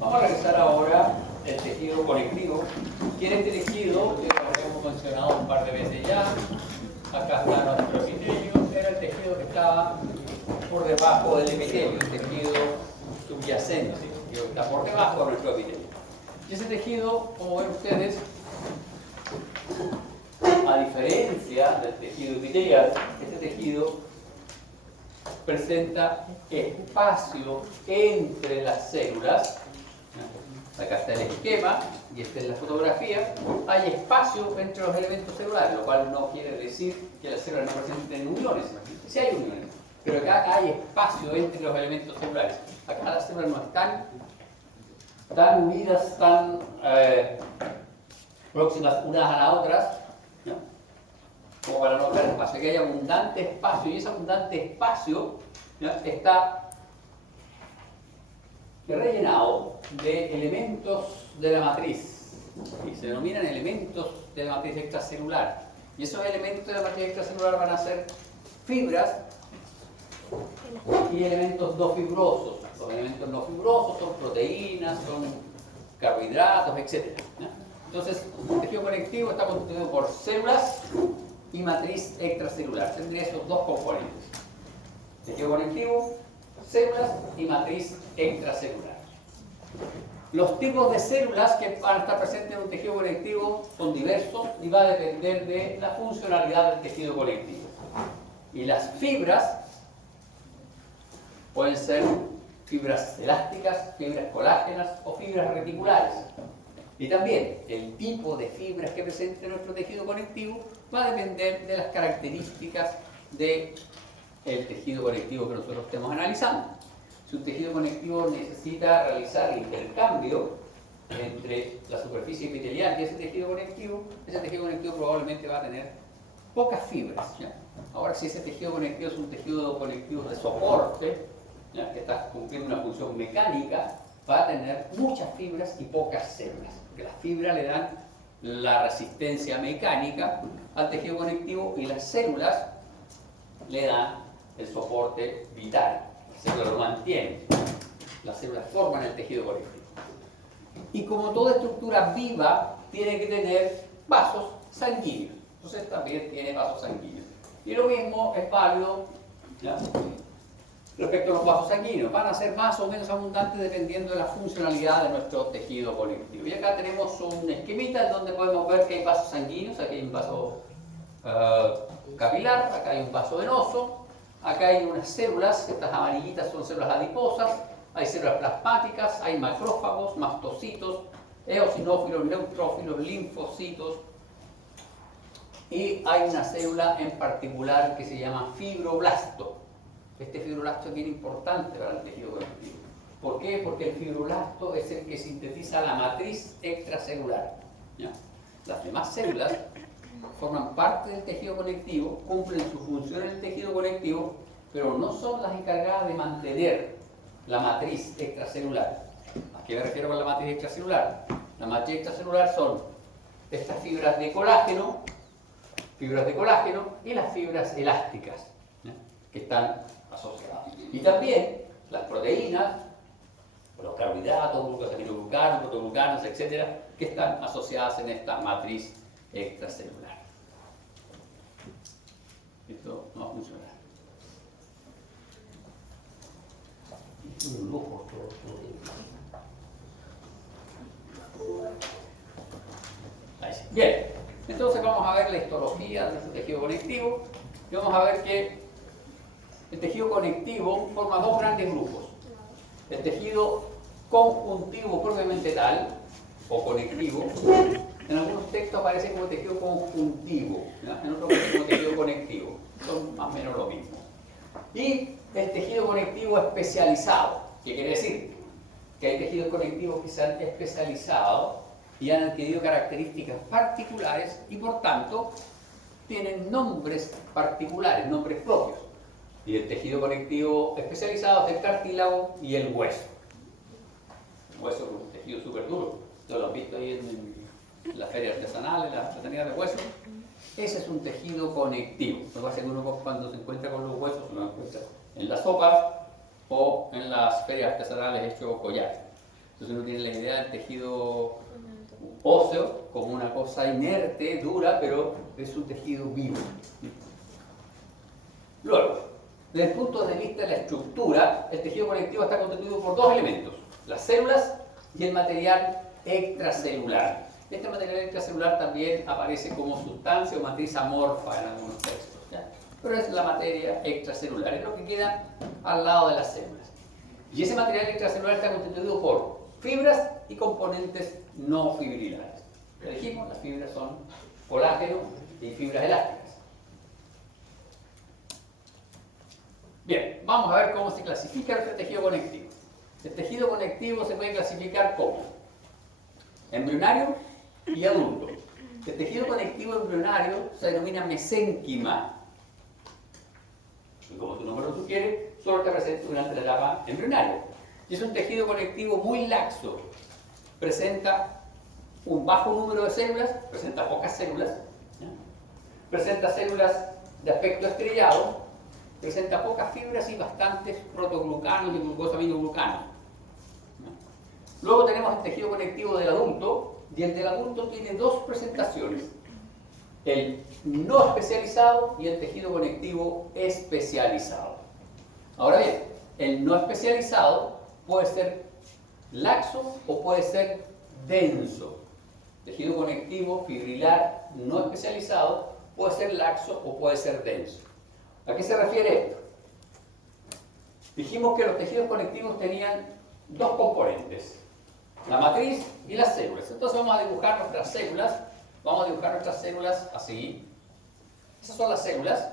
Vamos a revisar ahora el tejido conectivo. Y en este tejido, que lo hemos mencionado un par de veces ya, acá está nuestro epitelio, era el tejido que estaba por debajo del epitelio, el tejido subyacente, que está por debajo de nuestro epitelio. Y ese tejido, como ven ustedes, a diferencia del tejido epitelial, este tejido presenta espacio entre las células. Acá está el esquema y esta es la fotografía. Hay espacio entre los elementos celulares, lo cual no quiere decir que las células no presenten uniones. Sí hay uniones, pero acá hay espacio entre los elementos celulares. Acá las células no están tan unidas, tan próximas unas a las otras, ¿no? Como para no tener espacio. Aquí hay abundante espacio y ese abundante espacio, ¿no?, está rellenado de elementos de la matriz, y se denominan elementos de la matriz extracelular. Y esos elementos de la matriz extracelular van a ser fibras y elementos no fibrosos. Los elementos no fibrosos son proteínas, son carbohidratos, etc. Entonces, el tejido conectivo está constituido por células y matriz extracelular. Tendría esos dos componentes: tejido conectivo, células y matriz extracelular. Los tipos de células que van a estar presentes en un tejido conectivo son diversos y va a depender de la funcionalidad del tejido conectivo. Y las fibras pueden ser fibras elásticas, fibras colágenas o fibras reticulares. Y también el tipo de fibras que presente nuestro tejido conectivo va a depender de las características del tejido conectivo que nosotros estemos analizando. Si un tejido conectivo necesita realizar el intercambio entre la superficie epitelial y ese tejido conectivo probablemente va a tener pocas fibras, ¿ya? Ahora, si ese tejido conectivo es un tejido conectivo de soporte, ¿ya?, que está cumpliendo una función mecánica, va a tener muchas fibras y pocas células, porque las fibras le dan la resistencia mecánica al tejido conectivo y las células le dan el soporte vital. Las células lo mantienen, las células forman el tejido conectivo. Y como toda estructura viva, tiene que tener vasos sanguíneos. Entonces también tiene vasos sanguíneos. Y lo mismo es válido, ¿ya?, respecto a los vasos sanguíneos. Van a ser más o menos abundantes dependiendo de la funcionalidad de nuestro tejido conectivo. Y acá tenemos un esquemita en donde podemos ver que hay vasos sanguíneos. Aquí hay un vaso capilar, acá hay un vaso venoso, acá hay unas células, estas amarillitas son células adiposas, hay células plasmáticas, hay macrófagos, mastocitos, eosinófilos, neutrófilos, linfocitos, y hay una célula en particular que se llama fibroblasto. Este fibroblasto es bien importante para el tejido conectivo. ¿Por qué? Porque el fibroblasto es el que sintetiza la matriz extracelular, ¿ya? Las demás células forman parte del tejido conectivo, cumplen su función en el tejido conectivo, pero no son las encargadas de mantener la matriz extracelular. ¿A qué me refiero con la matriz extracelular? La matriz extracelular son estas fibras de colágeno y las fibras elásticas, ¿ya?, que están asociadas. Y también las proteínas, los carbohidratos, glucosaminoglicanos, protoglucanos, etcétera, que están asociadas en esta matriz extracelular. Esto no va a funcionar. Es un lujo todo. Ahí sí. Bien, entonces vamos a ver la histología de este tejido conectivo y vamos a ver que el tejido conectivo forma dos grandes grupos: el tejido conjuntivo propiamente tal, o conectivo. En algunos textos aparece como tejido conjuntivo, ¿ya?, en otros como tejido conectivo. Son más o menos lo mismo. Y el tejido conectivo especializado. ¿Qué quiere decir? Que hay tejidos conectivos que se han especializado y han adquirido características particulares y por tanto tienen nombres particulares, nombres propios. Y el tejido conectivo especializado es el cartílago y el hueso. El hueso es un tejido súper duro. Ustedes lo han visto ahí en las ferias artesanales, en las artesanías de hueso. Ese es un tejido conectivo. Lo que pasa es que uno cuando se encuentra con los huesos, lo encuentra en la sopa o en las ferias artesanales hechos collares. Entonces uno tiene la idea del tejido óseo como una cosa inerte, dura, pero es un tejido vivo. Luego, desde el punto de vista de la estructura, el tejido conectivo está constituido por dos elementos, las células y el material extracelular. Este material extracelular también aparece como sustancia o matriz amorfa en algunos textos, ¿ya? Pero es la materia extracelular, es lo que queda al lado de las células. Y ese material extracelular está constituido por fibras y componentes no fibrilares. Ya dijimos, las fibras son colágeno y fibras elásticas. Bien, vamos a ver cómo se clasifica el tejido conectivo. El tejido conectivo se puede clasificar como embrionario y adulto. El tejido conectivo embrionario se denomina mesénquima. Y como su nombre lo sugiere, solo está presente durante la etapa embrionaria. Y es un tejido conectivo muy laxo. Presenta un bajo número de células, presenta pocas células, ¿ya? Presenta células de aspecto estrellado, presenta pocas fibras y bastantes protoglucanos y glucosaminoglucanos. Luego tenemos el tejido conectivo del adulto, y el del adulto tiene dos presentaciones: el no especializado y el tejido conectivo especializado. Ahora bien, el no especializado puede ser laxo o puede ser denso. Tejido conectivo fibrilar no especializado puede ser laxo o puede ser denso. ¿A qué se refiere esto? Dijimos que los tejidos conectivos tenían dos componentes, la matriz y las células. Entonces vamos a dibujar nuestras células. Vamos a dibujar nuestras células así. Esas son las células.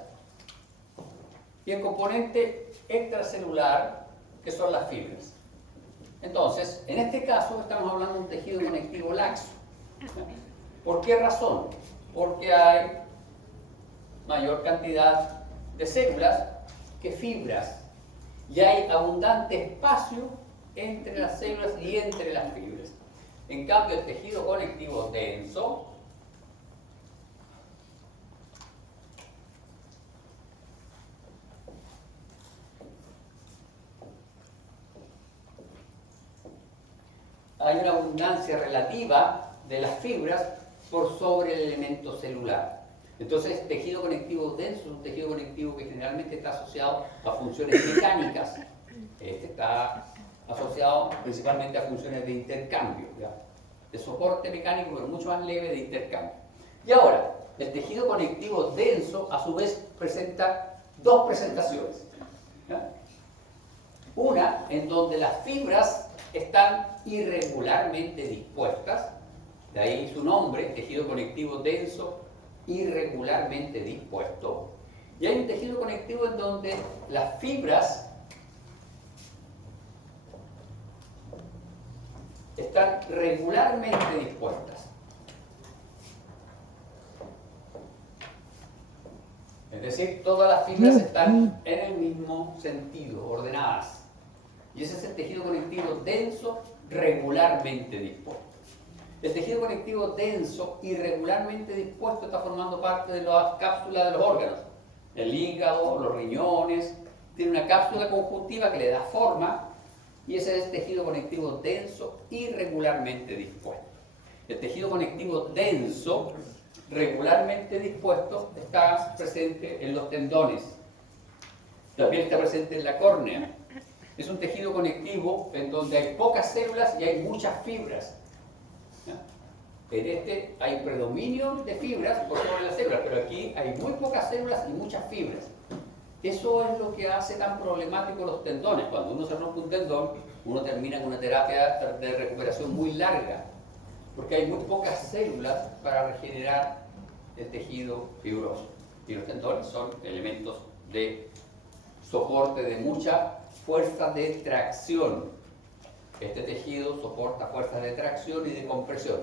Y el componente extracelular, que son las fibras. Entonces, en este caso estamos hablando de un tejido conectivo laxo. ¿Por qué razón? Porque hay mayor cantidad de células que fibras. Y hay abundante espacio entre las células y entre las fibras. En cambio, el tejido conectivo denso hay una abundancia relativa de las fibras por sobre el elemento celular. Entonces, el tejido conectivo denso es un tejido conectivo que generalmente está asociado a funciones mecánicas. Este está asociado principalmente a funciones de intercambio, ¿ya? De soporte mecánico, pero mucho más leve de intercambio. Y ahora, el tejido conectivo denso, a su vez, presenta dos presentaciones, ¿ya? Una en donde las fibras están irregularmente dispuestas, de ahí su nombre, tejido conectivo denso, irregularmente dispuesto. Y hay un tejido conectivo en donde las fibras están regularmente dispuestas. Es decir, todas las fibras están en el mismo sentido, ordenadas. Y ese es el tejido conectivo denso, regularmente dispuesto. El tejido conectivo denso, irregularmente dispuesto, está formando parte de las cápsulas de los órganos. El hígado, los riñones, tiene una cápsula conjuntiva que le da forma, y ese es el tejido conectivo denso, irregularmente dispuesto. El tejido conectivo denso, regularmente dispuesto, está presente en los tendones. También está presente en la córnea. Es un tejido conectivo en donde hay pocas células y hay muchas fibras. En este hay predominio de fibras por sobre las células, pero aquí hay muy pocas células y muchas fibras. Eso es lo que hace tan problemático los tendones. Cuando uno se rompe un tendón, uno termina con una terapia de recuperación muy larga, porque hay muy pocas células para regenerar el tejido fibroso. Y los tendones son elementos de soporte de mucha fuerza de tracción. Este tejido soporta fuerzas de tracción y de compresión.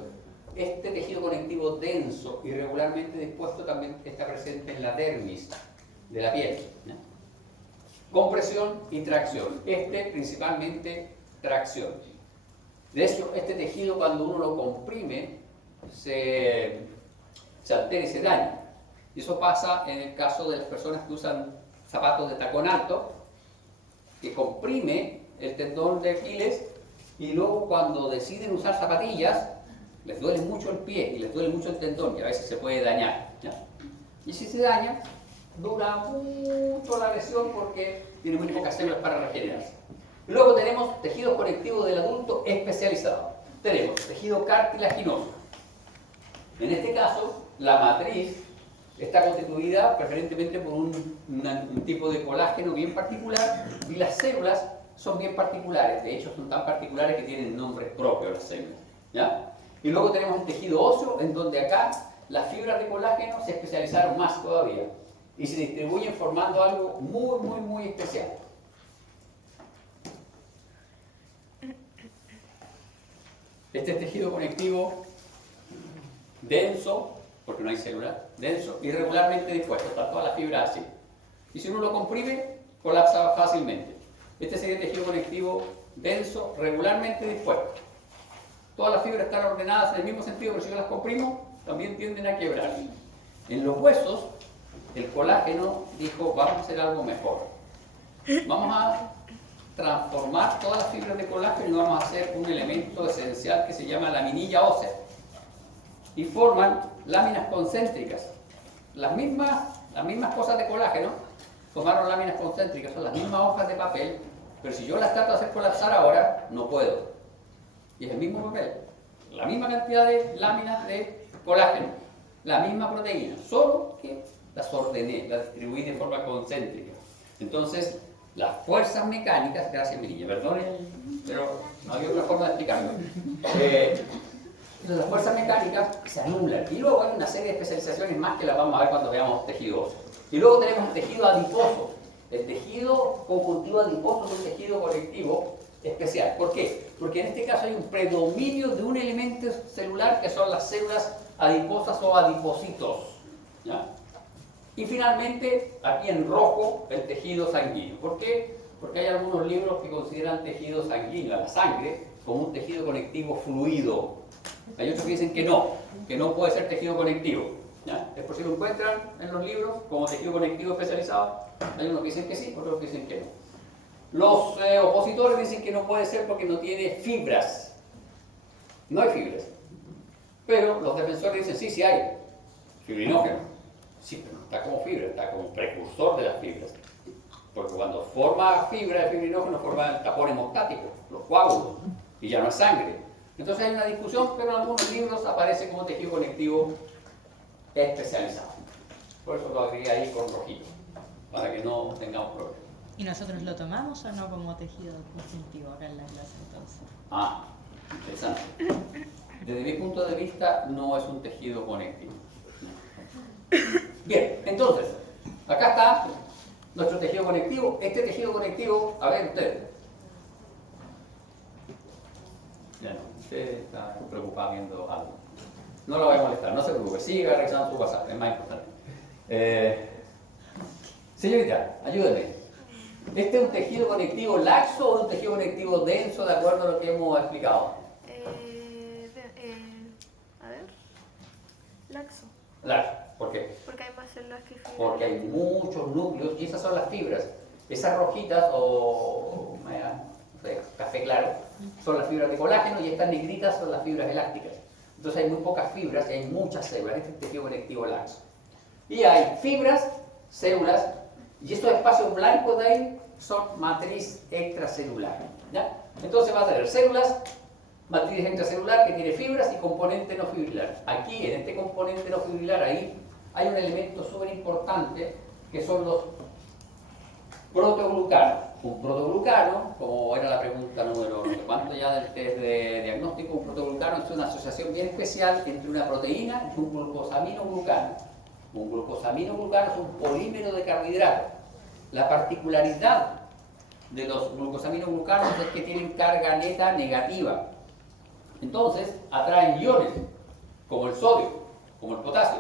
Este tejido conectivo denso y regularmente dispuesto también está presente en la dermis de la piel, ¿no? Compresión y tracción. Este principalmente tracción. De hecho, este tejido cuando uno lo comprime se altera y se daña. Y eso pasa en el caso de las personas que usan zapatos de tacón alto, que comprime el tendón de Aquiles y luego cuando deciden usar zapatillas, les duele mucho el pie y les duele mucho el tendón y a veces se puede dañar. ¿Ya? Y si se daña, dura mucho la lesión porque tiene muy pocas células para regenerarse. Y luego tenemos tejidos conectivos del adulto especializados. Tenemos tejido cartilaginoso. En este caso, la matriz está constituida preferentemente por un tipo de colágeno bien particular y las células son bien particulares. De hecho, son tan particulares que tienen nombres propios las células. ¿Ya? Y luego tenemos el tejido óseo, en donde acá las fibras de colágeno se especializaron más todavía y se distribuyen formando algo muy especial. Este es tejido conectivo denso, porque no hay célula, denso, irregularmente dispuesto, están todas las fibras así. Y si uno lo comprime, colapsa fácilmente. Este sería el tejido conectivo denso, regularmente dispuesto. Todas las fibras están ordenadas en el mismo sentido, pero si yo las comprimo, también tienden a quebrar. En los huesos, el colágeno dijo, vamos a hacer algo mejor. Vamos a transformar todas las fibras de colágeno y vamos a hacer un elemento esencial que se llama laminilla ósea. Y forman láminas concéntricas. Las mismas cosas de colágeno formaron láminas concéntricas, son las mismas hojas de papel, pero si yo las trato de hacer colapsar ahora, no puedo. Y es el mismo papel, la misma cantidad de láminas de colágeno, la misma proteína, solo que las ordené, las distribuí de forma concéntrica. Entonces, las fuerzas mecánicas, gracias mi niña, perdone, pero no había otra forma de explicarlo. Las fuerzas mecánicas se anulan y luego hay una serie de especializaciones más que las vamos a ver cuando veamos tejido óseo. Y luego tenemos el tejido adiposo. El tejido conjuntivo adiposo es un tejido conectivo especial. ¿Por qué? Porque en este caso hay un predominio de un elemento celular que son las células adiposas o adipocitos. ¿Ya? Y finalmente, aquí en rojo, el tejido sanguíneo. ¿Por qué? Porque hay algunos libros que consideran tejido sanguíneo, la sangre, como un tejido conectivo fluido. Hay otros que dicen que no puede ser tejido conectivo. ¿Ya? Es por si lo encuentran en los libros como tejido conectivo especializado. Hay unos que dicen que sí, otros que dicen que no. Los opositores dicen que no puede ser porque no tiene fibras. No hay fibras. Pero los defensores dicen sí hay. Fibrinógeno. Sí, pero no está como fibra, está como precursor de las fibras. Porque cuando forma fibra de fibrinógeno forma el tapón hemostático, los coágulos, y ya no es sangre. Entonces hay una discusión, pero en algunos libros aparece como tejido conectivo especializado. Por eso lo agregué ahí con rojito, para que no tengamos problemas. ¿Y nosotros lo tomamos o no como tejido distintivo acá en la clase entonces? Ah, interesante. Desde mi punto de vista, no es un tejido conectivo. Bien, entonces, acá está nuestro tejido conectivo. Este tejido conectivo, a ver ustedes. Ya no, usted está preocupado viendo algo. No lo voy a molestar, no se preocupe, siga revisando su WhatsApp, es más importante. Señorita, ayúdeme. ¿Este es un tejido conectivo laxo o un tejido conectivo denso de acuerdo a lo que hemos explicado? A ver. Laxo. Laxo, ¿por qué? Porque hay más células que fibras. Porque hay muchos núcleos y esas son las fibras. Esas rojitas o no sé, café claro son las fibras de colágeno y estas negritas son las fibras elásticas. Entonces hay muy pocas fibras y hay muchas células. Este es el tejido conectivo laxo. Y hay fibras, células, y estos espacios blancos de ahí son matriz extracelular. ¿Ya? Entonces va a tener células, matriz extracelular que tiene fibras y componente no fibrilar. Aquí, en este componente no fibrilar, ahí hay un elemento súper importante que son los protoglucanos. Un protoglucano, como era la pregunta número no sé cuánto ya del test de diagnóstico, un protoglucano es una asociación bien especial entre una proteína y un glucosaminoglucano. Un glucosaminoglucano es un polímero de carbohidratos. La particularidad de los glucosaminoglucanos es que tienen carga neta negativa. Entonces, atraen iones, como el sodio, como el potasio.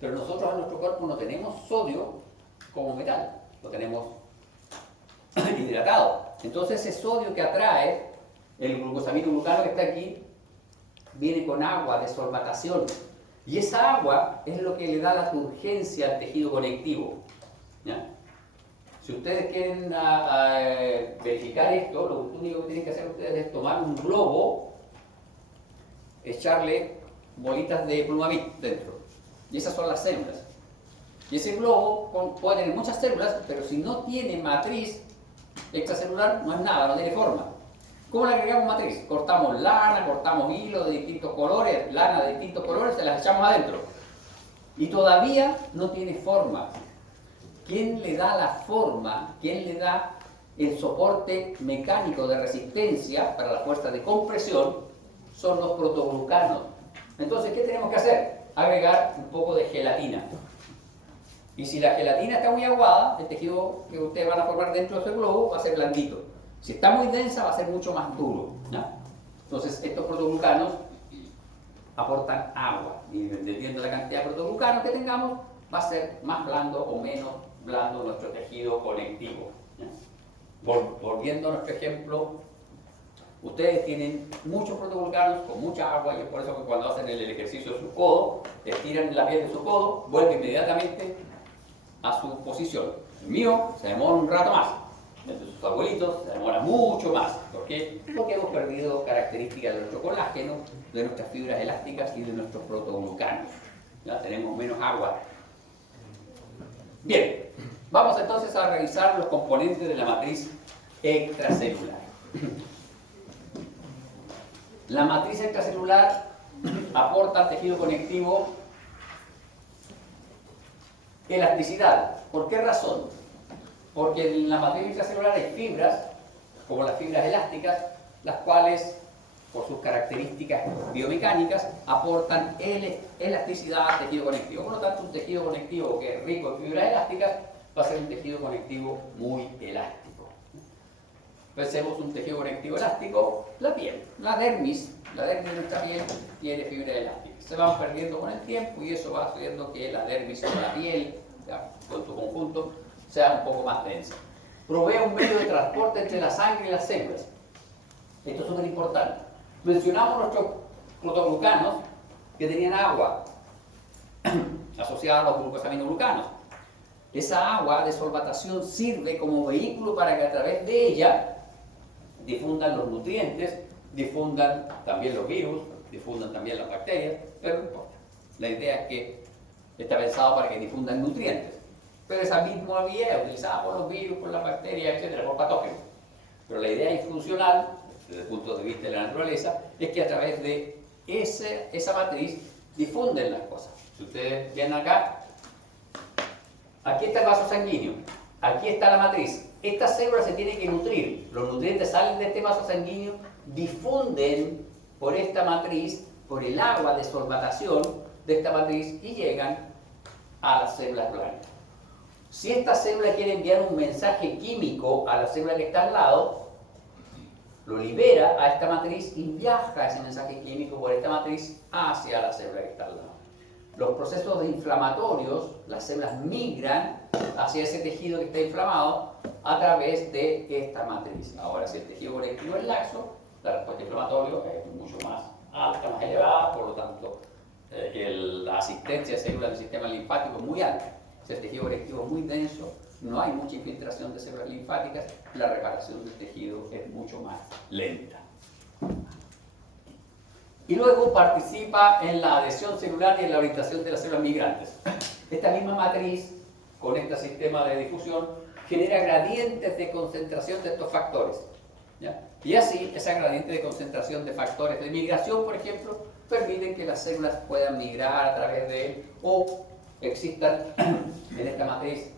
Pero nosotros en nuestro cuerpo no tenemos sodio como metal, lo tenemos hidratado. Entonces, ese sodio que atrae el glucosaminoglucano que está aquí viene con agua de solvatación. Y esa agua es lo que le da la turgencia al tejido conectivo. ¿Ya? Si ustedes quieren verificar esto, lo único que tienen que hacer ustedes es tomar un globo, echarle bolitas de plumavit dentro. Y esas son las células. Y ese globo puede tener muchas células, pero si no tiene matriz extracelular, no es nada, no tiene forma. ¿Cómo le agregamos matriz? Cortamos lana, cortamos hilo de distintos colores, lana de distintos colores, se las echamos adentro. Y todavía no tiene forma. ¿Quién le da la forma? ¿Quién le da el soporte mecánico de resistencia para la fuerza de compresión? Son los protoglucanos. Entonces, ¿qué tenemos que hacer? Agregar un poco de gelatina. Y si la gelatina está muy aguada, el tejido que ustedes van a formar dentro de ese globo va a ser blandito. Si está muy densa, va a ser mucho más duro, ¿no? Entonces, estos protoglucanos aportan agua. Y dependiendo de la cantidad de protoglucanos que tengamos, va a ser más blando o menos blando nuestro tejido conectivo, ¿no? Volviendo a nuestro ejemplo, ustedes tienen muchos protoglucanos con mucha agua y es por eso que cuando hacen el ejercicio de su codo, estiran la piel de su codo, vuelve inmediatamente a su posición. El mío se demora un rato más, el de sus abuelitos se demora mucho más. ¿Por qué? Porque hemos perdido características de nuestro colágeno, de nuestras fibras elásticas y de nuestros protoglucanos. Ya tenemos menos agua. Bien, vamos entonces a revisar los componentes de la matriz extracelular. La matriz extracelular aporta al tejido conectivo elasticidad. ¿Por qué razón? Porque en la matriz extracelular hay fibras, como las fibras elásticas, las cuales, por sus características biomecánicas, aportan elasticidad al tejido conectivo. Por lo tanto, un tejido conectivo que es rico en fibras elásticas va a ser un tejido conectivo muy elástico. Pensemos un tejido conectivo elástico, la piel, la dermis de nuestra piel tiene fibras elásticas. Se van perdiendo con el tiempo y eso va haciendo que la dermis o la piel, ya, con su conjunto, sea un poco más densa. Provee un medio de transporte entre la sangre y las células. Esto es súper importante. Mencionamos nuestros protoglucanos que tenían agua asociada a los glucosaminoglucanos. Esa agua de solvatación sirve como vehículo para que a través de ella difundan los nutrientes, difundan también los virus, difundan también las bacterias, pero no importa. La idea es que está pensado para que difundan nutrientes. Pero esa misma vía es utilizada por los virus, por las bacterias, etcétera, por patógenos. Pero la idea funcional, desde el punto de vista de la naturaleza, es que a través de esa matriz difunden las cosas. Si ustedes ven acá, aquí está el vaso sanguíneo, aquí está la matriz. Esta célula se tiene que nutrir. Los nutrientes salen de este vaso sanguíneo, difunden por esta matriz, por el agua de solvatación de esta matriz y llegan a las células blancas. Si esta célula quiere enviar un mensaje químico a la célula que está al lado, lo libera a esta matriz y viaja ese mensaje químico por esta matriz hacia la célula que está al lado. Los procesos inflamatorios, las células migran hacia ese tejido que está inflamado a través de esta matriz. Ahora, si el tejido conectivo es laxo, la respuesta inflamatoria es mucho más alta, más elevada, por lo tanto, la asistencia de células del sistema linfático es muy alta. Si el tejido conectivo es muy denso, no hay mucha infiltración de células linfáticas, la reparación del tejido es mucho más lenta. Y luego participa en la adhesión celular y en la orientación de las células migrantes. Esta misma matriz, con este sistema de difusión, genera gradientes de concentración de estos factores, ¿ya? Y así, esa gradiente de concentración de factores de migración, por ejemplo, permiten que las células puedan migrar a través de él o existan en esta matriz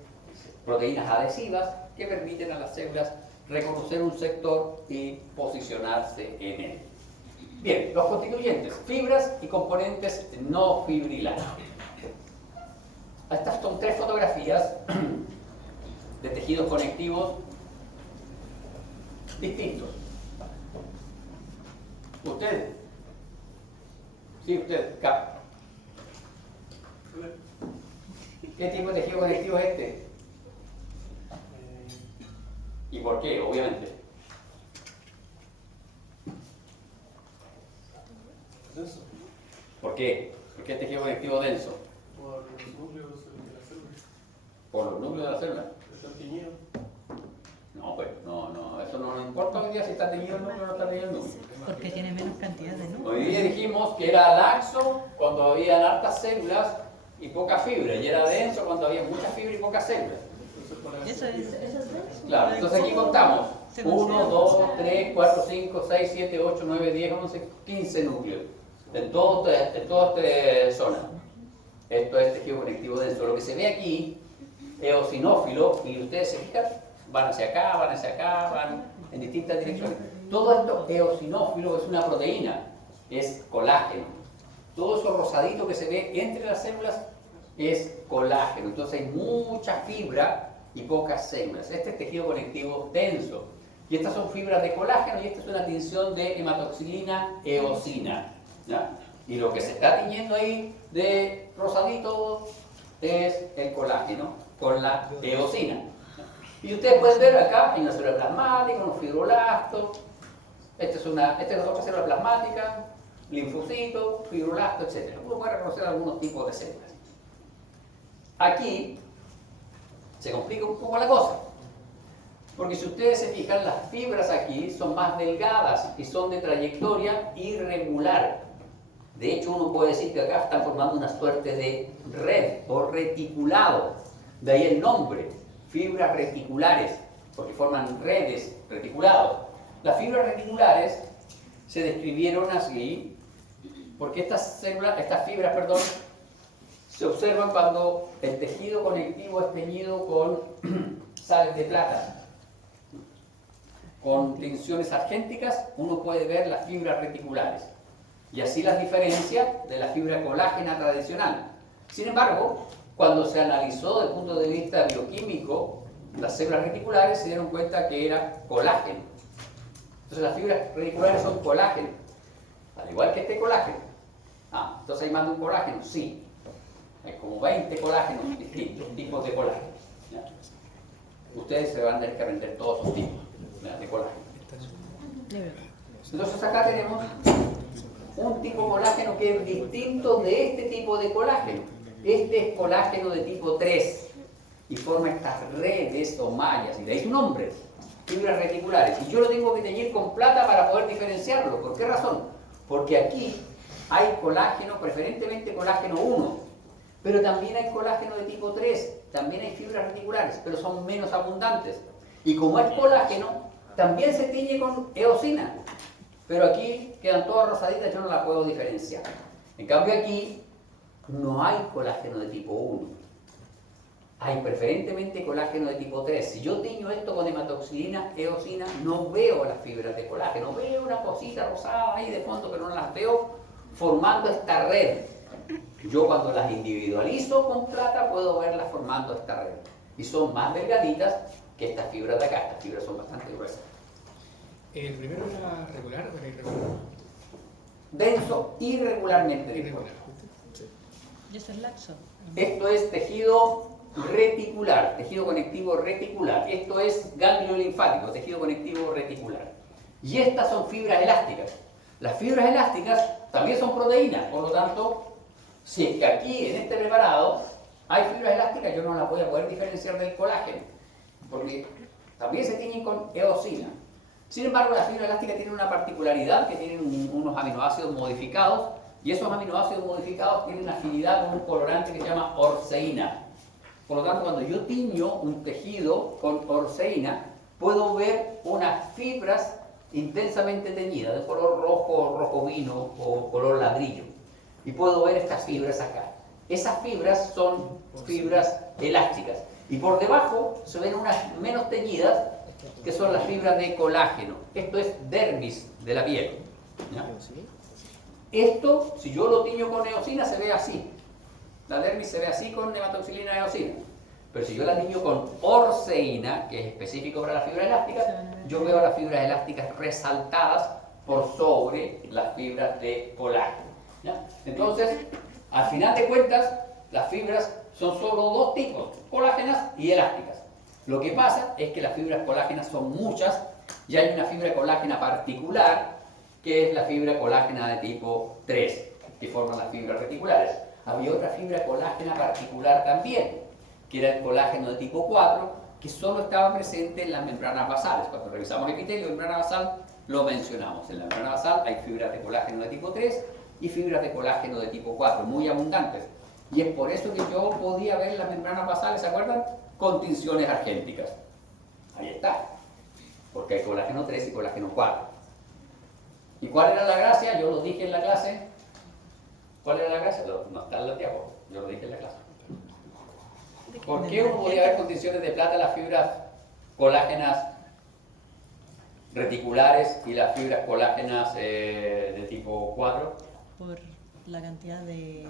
proteínas adhesivas que permiten a las células reconocer un sector y posicionarse en él. Bien, los constituyentes, fibras y componentes no fibrilares. Estas son tres fotografías de tejidos conectivos distintos. Usted, sí, usted, acá. ¿Qué tipo de tejido conectivo es este? ¿Y por qué? Obviamente. Denso. ¿Por qué? ¿Por qué el tejido conectivo denso? Por los núcleos de la célula. Por los núcleos de la célula. Están teñidos. está teñido el núcleo o no está teñido el núcleo? Porque tiene menos cantidad de núcleos. Hoy día dijimos que era laxo cuando había hartas células y poca fibra, y era denso cuando había mucha fibra y pocas células. Eso es denso. Claro, entonces aquí contamos 1, 2, 3, 4, 5, 6, 7, 8, 9, 10, 11, 15 núcleos en toda esta zona. Esto es tejido conectivo denso. Lo que se ve aquí es eosinófilo, y ustedes se fijan, van hacia acá, van en distintas direcciones. Todo esto eosinófilo es una proteína, es colágeno. Todo eso rosadito que se ve entre las células es colágeno. Entonces hay mucha fibra y pocas células. Este es tejido conectivo denso. Y estas son fibras de colágeno, y esta es una tinción de hematoxilina eosina, ¿ya? Y lo que se está tiñendo ahí de rosadito es el colágeno con la eosina. Y ustedes pueden ver acá, hay una célula plasmática, unos fibroblastos. Esta es otra célula plasmática, linfocito, fibroblasto, etc. Uno puede reconocer algunos tipos de células. Aquí se complica un poco la cosa, porque si ustedes se fijan, las fibras aquí son más delgadas y son de trayectoria irregular. De hecho, uno puede decir que acá están formando una suerte de red o reticulado. De ahí el nombre, fibras reticulares, porque forman redes, reticulados. Las fibras reticulares se describieron así porque estas fibras, se observan cuando el tejido conectivo es teñido con sales de plata. Con tinciones argénticas uno puede ver las fibras reticulares y así las diferencia de la fibra colágena tradicional. Sin embargo, cuando se analizó desde el punto de vista bioquímico las células reticulares, se dieron cuenta que era colágeno. Entonces las fibras reticulares son colágeno, al igual que este colágeno. Entonces hay más de un colágeno, sí. Hay como 20 colágenos distintos, tipos de colágeno, ¿ya? Ustedes se van a tener que aprender todos esos tipos, ¿ya?, de colágeno. Entonces acá tenemos un tipo de colágeno que es distinto de este tipo de colágeno. Este es colágeno de tipo 3 y forma estas redes o mallas, y de ahí su nombre, fibras reticulares. Y yo lo tengo que teñir con plata para poder diferenciarlo. ¿Por qué razón? Porque aquí hay colágeno, preferentemente colágeno 1, pero también hay colágeno de tipo 3, también hay fibras reticulares, pero son menos abundantes. Y como es colágeno, también se tiñe con eosina, pero aquí quedan todas rosaditas, yo no la puedo diferenciar. En cambio aquí no hay colágeno de tipo 1, hay preferentemente colágeno de tipo 3. Si yo tiño esto con hematoxilina eosina, no veo las fibras de colágeno, veo una cosita rosada ahí de fondo, pero no las veo formando esta red. Yo cuando las individualizo con plata puedo verlas formando esta red, y son más delgaditas que estas fibras de acá. Estas fibras son bastante gruesas. ¿El primero era regular o era irregular? Denso, irregularmente denso. Irregular. Sí. Y eso es laxo. Esto es tejido reticular, tejido conectivo reticular. Esto es ganglio linfático, tejido conectivo reticular. Y estas son fibras elásticas. Las fibras elásticas también son proteínas, por lo tanto, si es que aquí en este preparado hay fibras elásticas, yo no las voy a poder diferenciar del colágeno, porque también se tiñen con eosina. Sin embargo, las fibras elásticas tienen una particularidad, que tienen unos aminoácidos modificados, y esos aminoácidos modificados tienen afinidad con un colorante que se llama orceína. Por lo tanto, cuando yo tiño un tejido con orceína, puedo ver unas fibras intensamente teñidas, de color rojo, rojo vino o color ladrillo. Y puedo ver estas fibras acá. Esas fibras son fibras elásticas. Y por debajo se ven unas menos teñidas, que son las fibras de colágeno. Esto es dermis de la piel, ¿ya? Esto, si yo lo tiño con eosina, se ve así. La dermis se ve así con hematoxilina eosina. Pero si yo la tiño con orceína, que es específico para las fibras elásticas, yo veo las fibras elásticas resaltadas por sobre las fibras de colágeno, ¿ya? Entonces, al final de cuentas, las fibras son solo dos tipos, colágenas y elásticas. Lo que pasa es que las fibras colágenas son muchas, y hay una fibra colágena particular, que es la fibra colágena de tipo 3, que forman las fibras reticulares. Había otra fibra colágena particular también, que era el colágeno de tipo 4, que solo estaba presente en las membranas basales. Cuando revisamos epitelio, membrana basal, lo mencionamos. En la membrana basal hay fibras de colágeno de tipo 3 y fibras de colágeno de tipo 4, muy abundantes. Y es por eso que yo podía ver las membranas basales, ¿se acuerdan? Con tinciones argénticas. Ahí está. Porque hay colágeno 3 y colágeno 4. ¿Y cuál era la gracia? Yo lo dije en la clase. ¿Cuál era la gracia? No está en la diapositiva. Yo lo dije en la clase. ¿Por qué uno podía ver con tinciones de plata las fibras colágenas reticulares y las fibras colágenas de tipo 4? Por la cantidad de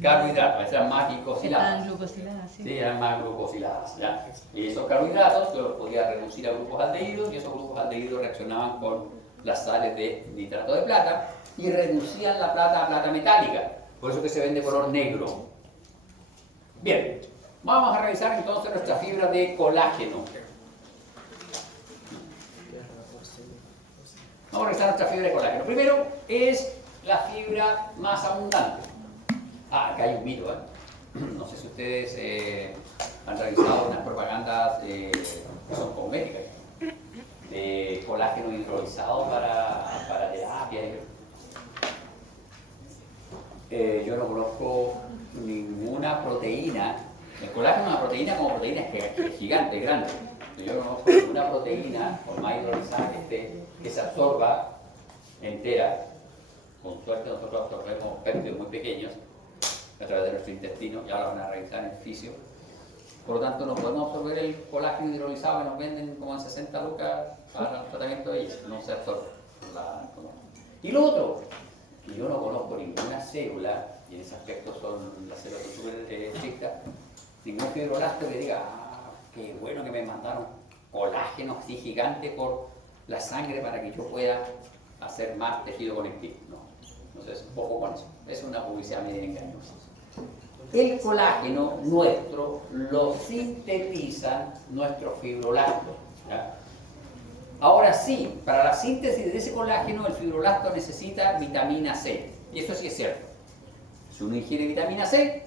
Carbohidratos, eran más glicosiladas. Están glucosiladas, sí. Sí, eran más glucosiladas, ¿ya? Y esos carbohidratos yo los podía reducir a grupos aldehídos y esos grupos aldehídos reaccionaban con las sales de nitrato de plata y reducían la plata a plata metálica, por eso que se ven de color negro. Bien, vamos a revisar entonces nuestra fibra de colágeno. Vamos a revisar nuestra fibra de colágeno. Primero es la fibra más abundante. Acá hay un mito, no sé si ustedes han revisado unas propagandas que son cosméticas, de colágeno hidrolizado para terapia. Yo no conozco ninguna proteína. El colágeno es una proteína como proteína gigante, grande. Yo no conozco ninguna proteína, por más hidrolizada que se absorba entera. Con suerte nosotros absorbemos péptidos muy pequeños a través de nuestro intestino, ya lo van a revisar en el fisio. Por lo tanto, no podemos absorber el colágeno hidrolizado que nos venden como en 60 lucas para el tratamiento de ellos, no se absorbe. Y lo otro, que yo no conozco ninguna célula, y en ese aspecto son las células súper chicas, ningún fibroblasto que diga, qué bueno que me mandaron colágeno así gigante por la sangre para que yo pueda hacer más tejido conectivo. No, entonces, ojo con eso, es una publicidad medio engañosa. El colágeno nuestro lo sintetizan nuestros fibroblastos, ¿ya? Ahora sí, para la síntesis de ese colágeno el fibroblasto necesita vitamina C, y eso sí es cierto. Si uno ingiere vitamina C,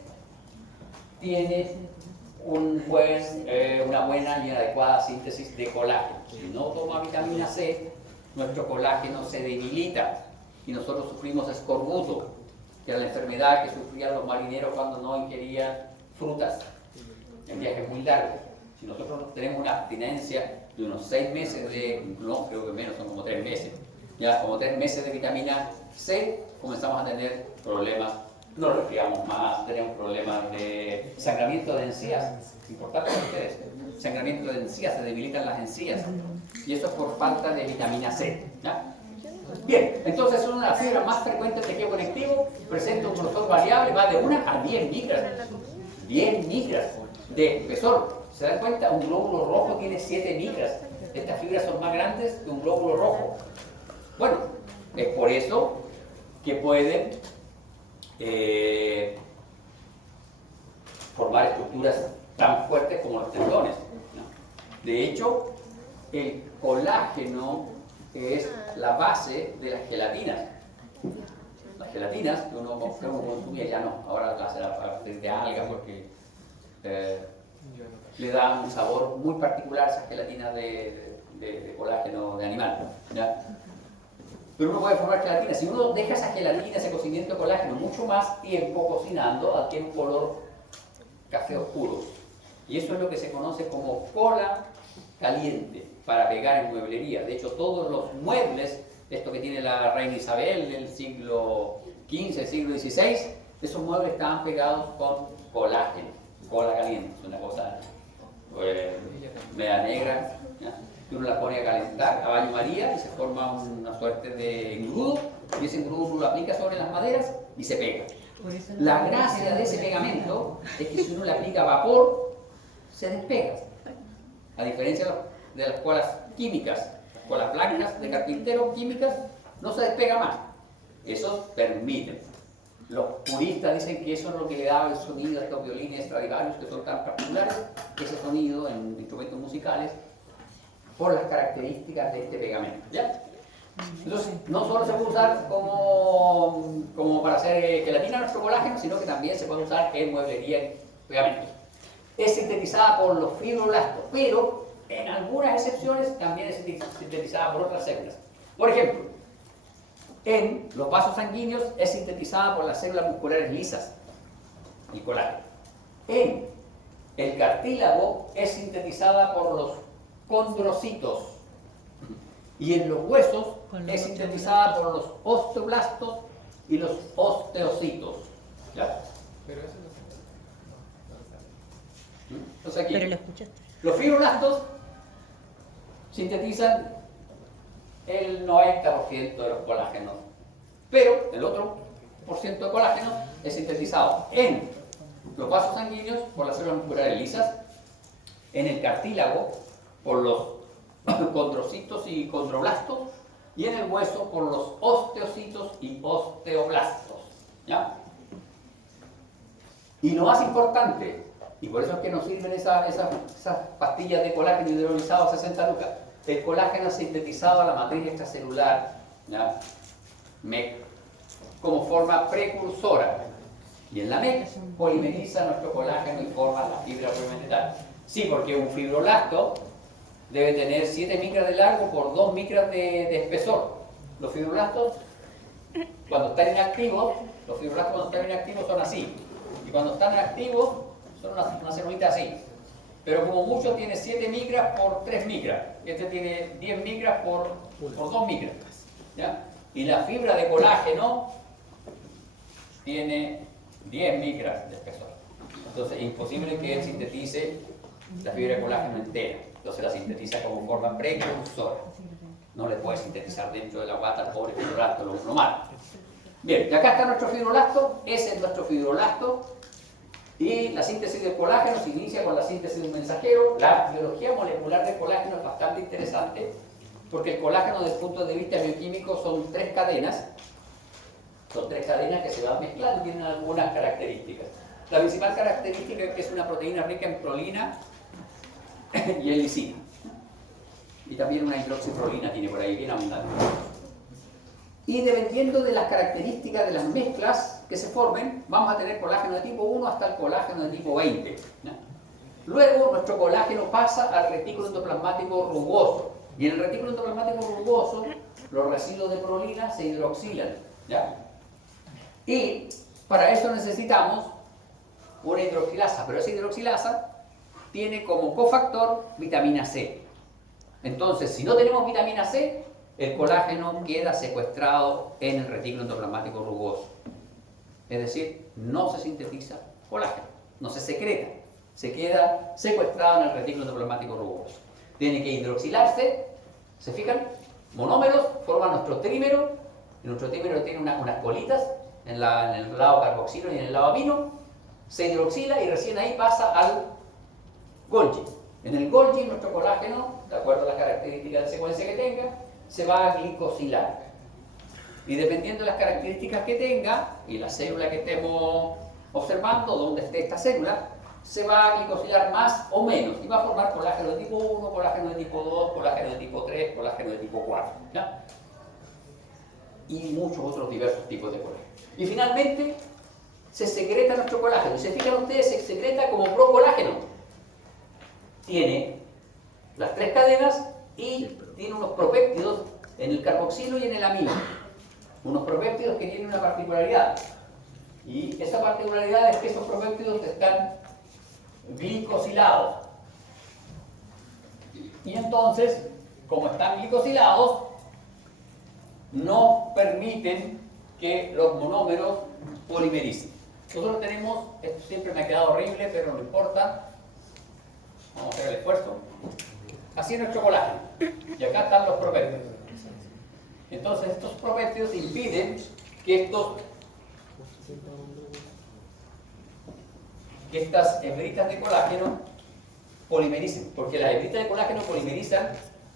tiene una buena y adecuada síntesis de colágeno. Si no toma vitamina C, nuestro colágeno se debilita y nosotros sufrimos escorbuto, que era la enfermedad que sufrían los marineros cuando no ingerían frutas en viajes muy largos. Si nosotros tenemos una abstinencia de unos 6 meses no, creo que menos, son como 3 meses, ya como 3 meses de vitamina C, comenzamos a tener problemas, nos resfriamos más, tenemos problemas de sangramiento de encías, importante para ustedes, sangramiento de encías, se debilitan las encías, y eso es por falta de vitamina C, ¿ya? Bien, entonces es una de las fibras más frecuentes del tejido conectivo, presenta un grosor variable, va de 1 a 10 micras. 10 micras de espesor. ¿Se dan cuenta? Un glóbulo rojo tiene 7 micras. Estas fibras son más grandes que un glóbulo rojo. Bueno, es por eso que pueden formar estructuras tan fuertes como los tendones, ¿no? De hecho, el colágeno es la base de las gelatinas. Las gelatinas que uno consumía, ya no, ahora las hacen a partir de algas porque le dan un sabor muy particular a esas gelatinas de colágeno de animal, ¿ya? Pero uno puede formar gelatina. Si uno deja esa gelatina, ese cocimiento de colágeno mucho más tiempo cocinando, adquiere un color café oscuro. Y eso es lo que se conoce como cola caliente para pegar en mueblería. De hecho, todos los muebles, esto que tiene la reina Isabel del siglo XV, siglo XVI, esos muebles estaban pegados con colágeno, cola caliente. Es una cosa media negra, ¿ya? Y uno la pone a calentar a baño María y se forma una suerte de engrudo, y ese engrudo uno lo aplica sobre las maderas y se pega. La gracia de ese pegamento es que si uno le aplica vapor, se despega. A diferencia de las colas químicas, las colas blancas de carpintero químicas, no se despega más. Eso permite. Los puristas dicen que eso es lo que le daba el sonido a estos violines Stradivarius que son tan particulares, ese sonido en instrumentos musicales, por las características de este pegamento, ¿ya? Entonces, no solo se puede usar como para hacer gelatina nuestro colágeno, sino que también se puede usar en mueblería y pegamentos. Es sintetizada por los fibroblastos, pero En algunas excepciones también es sintetizada por otras células. Por ejemplo, en los vasos sanguíneos es sintetizada por las células musculares lisas, el colágeno. En el cartílago es sintetizada por los condrocitos. Y en los huesos es sintetizada por los osteoblastos y los osteocitos. ¿Ya? Pero eso no se Entonces aquí, Pero lo escuchaste. los fibroblastos sintetizan el 90% de los colágenos, pero el otro por ciento de colágeno es sintetizado en los vasos sanguíneos por las células musculares lisas, en el cartílago por los condrocitos y condroblastos, y en el hueso por los osteocitos y osteoblastos. ¿Ya? Y lo más importante, y por eso es que nos sirven esas pastillas de colágeno hidrolizado a 60 lucas, el colágeno sintetizado a la matriz extracelular, ¿ya? MEC, como forma precursora. Y en la MEC polimeriza nuestro colágeno y forma la fibra polimetal. Sí, porque un fibroblasto debe tener 7 micras de largo por 2 micras de espesor. Los fibroblastos, cuando están inactivos, son así. Y cuando están activos, son una celulita así. Pero como mucho tiene 7 micras por 3 micras. Este tiene 10 micras por 2 micras. ¿Ya? Y la fibra de colágeno tiene 10 micras de espesor. Entonces es imposible que él sintetice la fibra de colágeno entera. Entonces la sintetiza como forma precursora. No le puede sintetizar dentro de la guata al pobre fibroblasto, lo mata. Bien, y acá está nuestro fibroblasto. Ese es nuestro fibroblasto. Y la síntesis del colágeno se inicia con la síntesis de un mensajero. La biología molecular del colágeno es bastante interesante porque el colágeno desde el punto de vista bioquímico son 3 cadenas. Son 3 cadenas que se van mezclando y tienen algunas características. La principal característica es que es una proteína rica en prolina y en lisina. Y también una hidroxiprolina tiene por ahí, bien abundante. Y dependiendo de las características de las mezclas que se formen, vamos a tener colágeno de tipo 1 hasta el colágeno de tipo 20. ¿Ya? Luego, nuestro colágeno pasa al retículo endoplasmático rugoso. Y en el retículo endoplasmático rugoso, los residuos de prolina se hidroxilan. ¿Ya? Y para eso necesitamos una hidroxilasa, pero esa hidroxilasa tiene como cofactor vitamina C. Entonces, si no tenemos vitamina C, el colágeno queda secuestrado en el retículo endoplasmático rugoso. Es decir, no se sintetiza colágeno, no se secreta, se queda secuestrado en el retículo endoplasmático rugoso. Tiene que hidroxilarse, ¿se fijan? Monómeros forman nuestro trímero, y nuestro trímero tiene unas colitas en el lado carboxilo y en el lado amino, se hidroxila y recién ahí pasa al Golgi. En el Golgi nuestro colágeno, de acuerdo a las características de secuencia que tenga, se va a glicosilar. Y dependiendo de las características que tenga y la célula que estemos observando, donde esté esta célula, se va a glicosilar más o menos y va a formar colágeno de tipo 1, colágeno de tipo 2, colágeno de tipo 3, colágeno de tipo 4. ¿Ya? Y muchos otros diversos tipos de colágeno. Y finalmente se secreta nuestro colágeno. Y se fijan ustedes, se secreta como procolágeno. Tiene las 3 cadenas y tiene unos propéptidos en el carboxilo y en el amino. Unos propéptidos que tienen una particularidad. Y esa particularidad es que esos propéptidos están glicosilados. Y entonces, como están glicosilados, no permiten que los monómeros polimericen. Nosotros tenemos, esto siempre me ha quedado horrible, pero no importa, vamos a hacer el esfuerzo. Así es nuestro colágeno. Y acá están los propéptidos. Entonces estos propéptidos impiden que estas hebritas de colágeno polimericen, porque las hebritas de colágeno polimerizan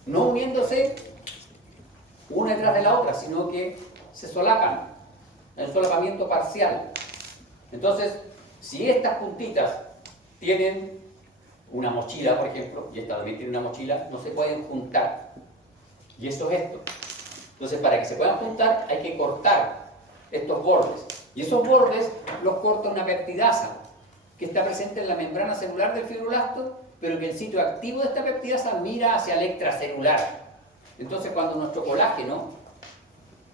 no uniéndose una detrás de la otra, sino que se solapan, el solapamiento parcial. Entonces, si estas puntitas tienen una mochila, por ejemplo, y esta también tiene una mochila, no se pueden juntar. Y eso es esto. Entonces, para que se puedan juntar, hay que cortar estos bordes. Y esos bordes los corta una peptidasa, que está presente en la membrana celular del fibroblasto pero que el sitio activo de esta peptidasa mira hacia el extracelular. Entonces, cuando nuestro colágeno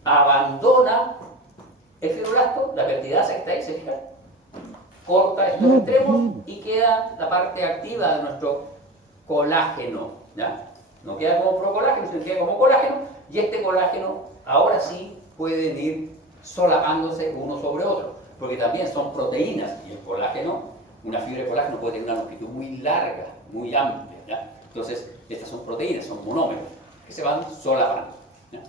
abandona el fibroblasto, la peptidasa que está ahí, ¿se fijan? Corta estos extremos y queda la parte activa de nuestro colágeno, ¿ya? No queda como procolágeno, sino que queda como colágeno, y este colágeno ahora sí pueden ir solapándose uno sobre otro, porque también son proteínas, y el colágeno, una fibra de colágeno puede tener una longitud muy larga, muy amplia, ¿ya? Entonces, estas son proteínas, son monómeros, que se van solapando, ¿ya?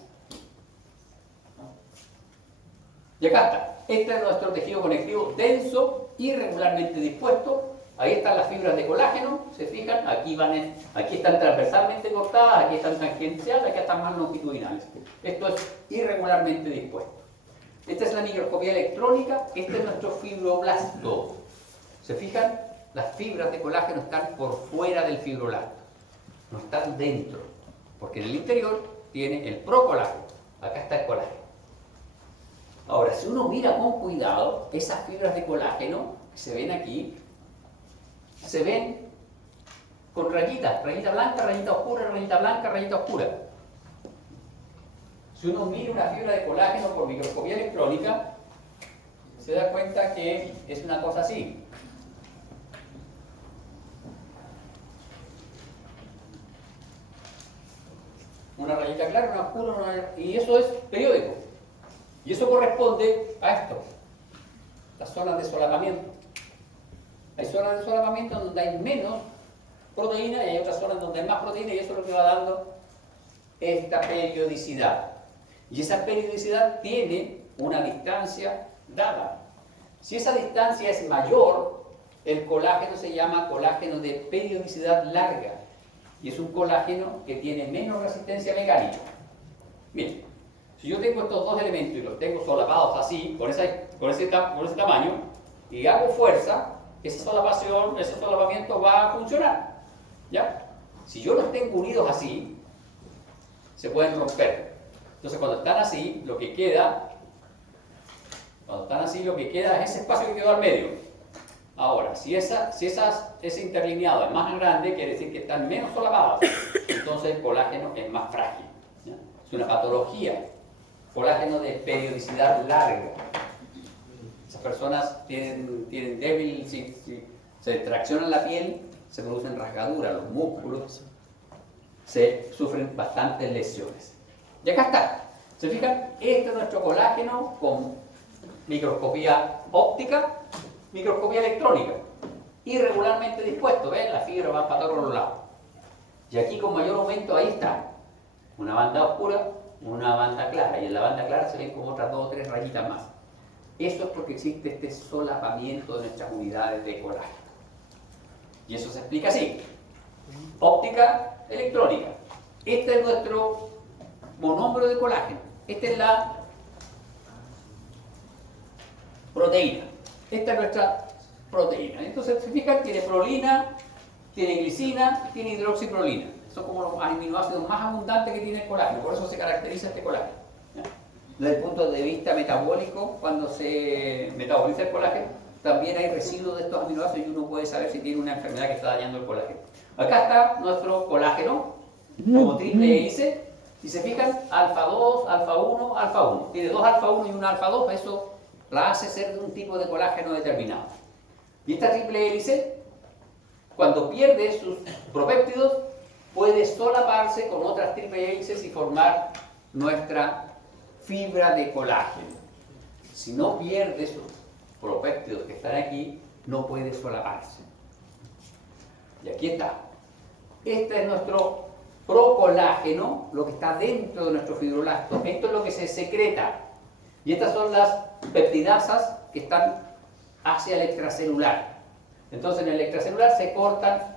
Y acá está. Este es nuestro tejido conectivo denso, irregularmente dispuesto. Ahí están las fibras de colágeno, se fijan, aquí están transversalmente cortadas, aquí están tangenciales, aquí están más longitudinales. Esto es irregularmente dispuesto. Esta es la microscopía electrónica, este es nuestro fibroblasto. ¿Se fijan? Las fibras de colágeno están por fuera del fibroblasto, no están dentro, porque en el interior tiene el procolágeno, acá está el colágeno. Ahora, si uno mira con cuidado, esas fibras de colágeno que se ven aquí, se ven con rayitas, rayita blanca, rayita oscura, rayita blanca, rayita oscura. Si uno mira una fibra de colágeno por microscopía electrónica, se da cuenta que es una cosa así. Una rayita clara, una oscura, y eso es periódico. Y eso corresponde a esto, las zonas de solapamiento. Hay zonas de solapamiento donde hay menos proteína y hay otras zonas donde hay más proteína, y eso es lo que va dando esta periodicidad. Y esa periodicidad tiene una distancia dada. Si esa distancia es mayor, el colágeno se llama colágeno de periodicidad larga. Y es un colágeno que tiene menos resistencia mecánica. Bien, si yo tengo estos dos elementos y los tengo solapados así, con ese tamaño, y hago fuerza, ese solapamiento va a funcionar, ¿ya? Si yo los tengo unidos así, se pueden romper. Entonces, cuando están así, lo que queda es ese espacio que quedó al medio. Ahora, si ese interlineado es más grande, quiere decir que están menos solapados. Entonces, el colágeno es más frágil, ¿ya? Es una patología. Colágeno de periodicidad larga. Esas personas tienen débil, si se traccionan la piel, se producen rasgaduras, los músculos, se sufren bastantes lesiones. Y acá está. ¿Se fijan? Este es nuestro colágeno con microscopía óptica, microscopía electrónica. Irregularmente dispuesto, ¿ven? Las fibras van para todos los lados. Y aquí con mayor aumento, ahí está. Una banda oscura, una banda clara, y en la banda clara se ven como otras 2 o 3 rayitas más. Eso es porque existe este solapamiento de nuestras unidades de colágeno. Y eso se explica así. Óptica electrónica. Este es nuestro monómero de colágeno. Esta es la proteína. Esta es nuestra proteína. Entonces, se fijan, tiene prolina, tiene glicina, tiene hidroxiprolina. Son como los aminoácidos más abundantes que tiene el colágeno, por eso se caracteriza este colágeno, ¿ya? Desde el punto de vista metabólico, cuando se metaboliza el colágeno, también hay residuos de estos aminoácidos y uno puede saber si tiene una enfermedad que está dañando el colágeno. Acá está nuestro colágeno, como triple hélice, si se fijan, alfa 2, alfa 1, alfa 1. Tiene 2 alfa 1 y 1 alfa 2, eso la hace ser de un tipo de colágeno determinado. Y esta triple hélice, cuando pierde sus propéptidos, puede solaparse con otras triple hélices y formar nuestra fibra de colágeno. Si no pierde sus propéptidos que están aquí, no puede solaparse. Y aquí está. Este es nuestro procolágeno, lo que está dentro de nuestro fibroblasto. Esto es lo que se secreta. Y estas son las peptidasas que están hacia el extracelular. Entonces, en el extracelular se cortan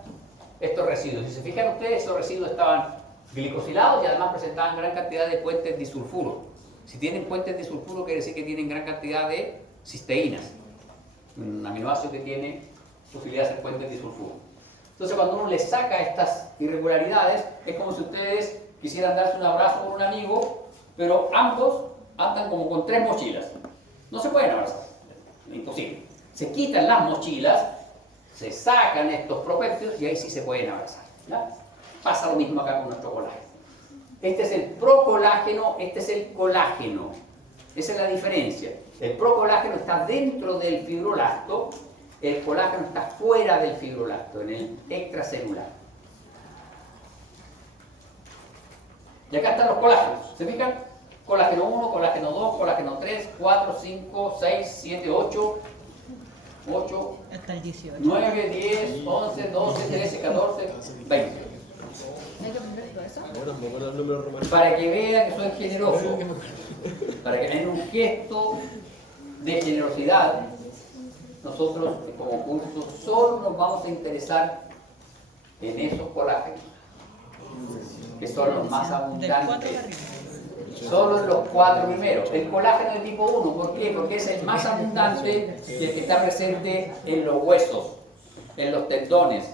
estos residuos. Si se fijan ustedes, esos residuos estaban glicosilados y además presentaban gran cantidad de puentes disulfuro. Si tienen puentes disulfuro, quiere decir que tienen gran cantidad de cisteínas, un aminoácido que tiene posibilidad de hacer puentes disulfuro. Entonces, cuando uno le saca estas irregularidades, es como si ustedes quisieran darse un abrazo con un amigo, pero ambos andan como con 3 mochilas. No se pueden abrazar, es imposible. Se quitan las mochilas Se sacan estos propéptidos y ahí sí se pueden abrazar. ¿Ya? Pasa lo mismo acá con nuestro colágeno. Este es el procolágeno, este es el colágeno. Esa es la diferencia. El procolágeno está dentro del fibroblasto, el colágeno está fuera del fibroblasto, en el extracelular. Y acá están los colágenos. ¿Se fijan? Colágeno 1, colágeno 2, colágeno 3, 4, 5, 6, 7, 8, Hasta el 18. 9, 10, 11, 12, 13, 14, 20. ¿Hay que aprender todo eso? Bueno, me acuerdo el número romano. Para que vean que soy generoso, para que en un gesto de generosidad, nosotros como curso solo nos vamos a interesar en esos colágenos, que son los más Del 4 abundantes. para arriba. Solo en los 4 primeros. El colágeno de tipo 1, ¿por qué? Porque es el más abundante y el que está presente en los huesos, en los tendones.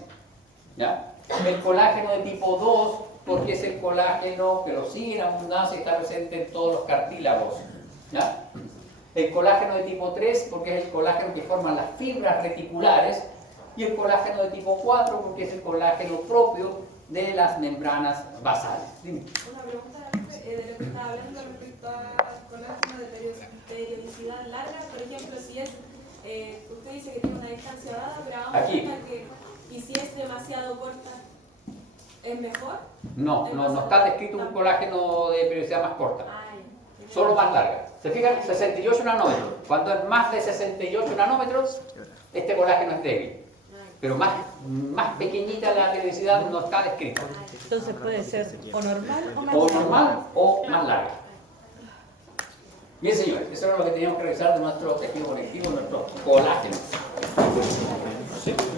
¿Ya? El colágeno de tipo 2, porque es el colágeno que lo sigue en abundancia y está presente en todos los cartílagos. ¿Ya? El colágeno de tipo 3, porque es el colágeno que forman las fibras reticulares. Y el colágeno de tipo 4, porque es el colágeno propio de las membranas basales. Dime. Una pregunta de lo que estaba hablando respecto al colágeno de periodicidad larga. Por ejemplo, si es, usted dice que tiene una distancia dada, pero vamos a Aquí. pensar que, y si es demasiado corta, ¿es mejor? No está descrito un colágeno de periodicidad más corta, Ay, solo más larga. ¿Se fijan? 68 nanómetros. Cuando es más de 68 nanómetros, este colágeno es débil. Pero más pequeñita la periodicidad no está descrita. Entonces puede ser o normal o más O largo. normal o más larga. Bien, señores, eso era lo que teníamos que revisar de nuestro tejido conectivo, nuestros colágenos.